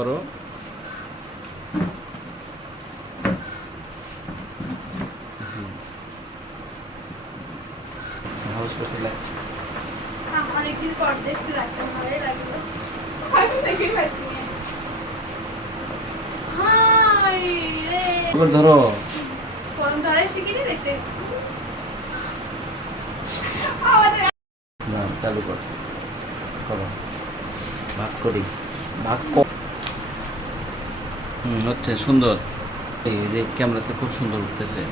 করো। হাউস করছিলে অনেকদিন পর দেখছি, একটা ভালোই লাগলো। আমি দেখে পাচ্ছি না। হাই রে, এবার ধরো। কোন ধরে শিখিনি দেখতে গেছি। আমাদের না চালু কর, করো, ভাগ করি, ভাগ কর। হচ্ছে সুন্দর, এই যে ক্যামেরাতে খুব সুন্দর উঠতেছে।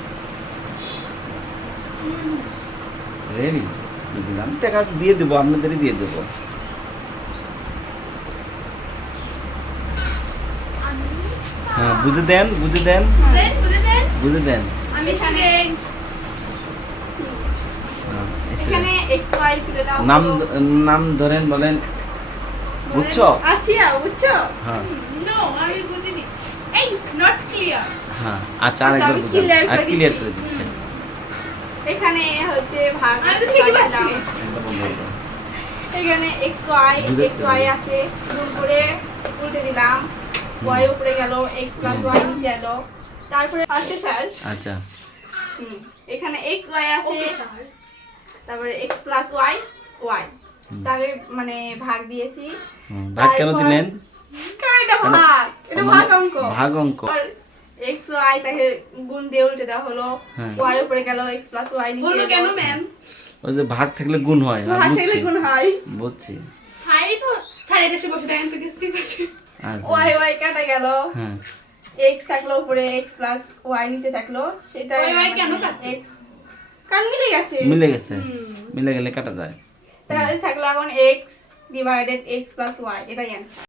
রেডি দিলাম, টাকা দিয়ে দেবো, আপনাদেরই দিয়ে দেবো। হ্যাঁ বুঝে দেন, বুঝে দেন, দেন, বুঝে দেন। বুঝে দেন। আমি এখানে হ্যাঁ, এখানে এক্স ওয়াই তুলে দাও। নাম নাম ধরেন, বলেন বুঝছো? আচ্ছা বুঝছো? হ্যাঁ নো, আমি বুঝিনি। এই নট ক্লিয়ার। হ্যাঁ, আচ্ছা আরেকবার আমি বুঝান, clear আর করে ক্লিয়ার দিচ্ছি। করে দিচ্ছে। এখানে হচ্ছে ভাগ আমি তো ঠিকই পাচ্ছি। এটা বন্ধ করো। এখানে এক্স ওয়াই বুঝেছি। আছে, গুণ করে উল্টে দিলাম, ওয়াই উপরে গেল, এক্স প্লাস ওয়াই নিচে এলো। তারপরে আছে স্যার, আচ্ছা এখানে এক্স ওয়াই আছে, ওকে স্যার। তারপরে এক্স প্লাস ওয়াই ওয়াই, তারপরে মানে ভাগ দিয়েছি। ভাগ কেন তারপর- দিলেন? কারণ এটা কেন? ভাগ, এটা মানে ভাগ অঙ্ক। ভাগ অঙ্ক। এক্স ওয়াই তাকে গুণ দিয়ে উল্টে দেওয়া হলো, হ্যাঁ। ওয়াই উপরে গেল, এক্স প্লাস ওয়াই নিচে বলো এলো। কেন ম্যাম? ওই যে ভাগ থাকলে গুণ হয়, আমি ভাগ থাকলে বুঝছি, গুণ হয়, বুঝছি। সাই তো সাই দেশে বসে দেখেন তো দেখতে পাচ্ছি। আচ্ছা, ওয়াই ওয়াই কাটা গেল, হ্যাঁ এক্স থাকলো উপরে, এক্স প্লাস ওয়াই নিচে থাকলো, সেটা ওয়াই কেন কাটবে? এক্স কারণ মিলে গেছে। মিলে গেছে, মিলে গেলে কাটা যায়। তাহলে থাকলো এখন x divided x plus y, এটাই অ্যান্সার।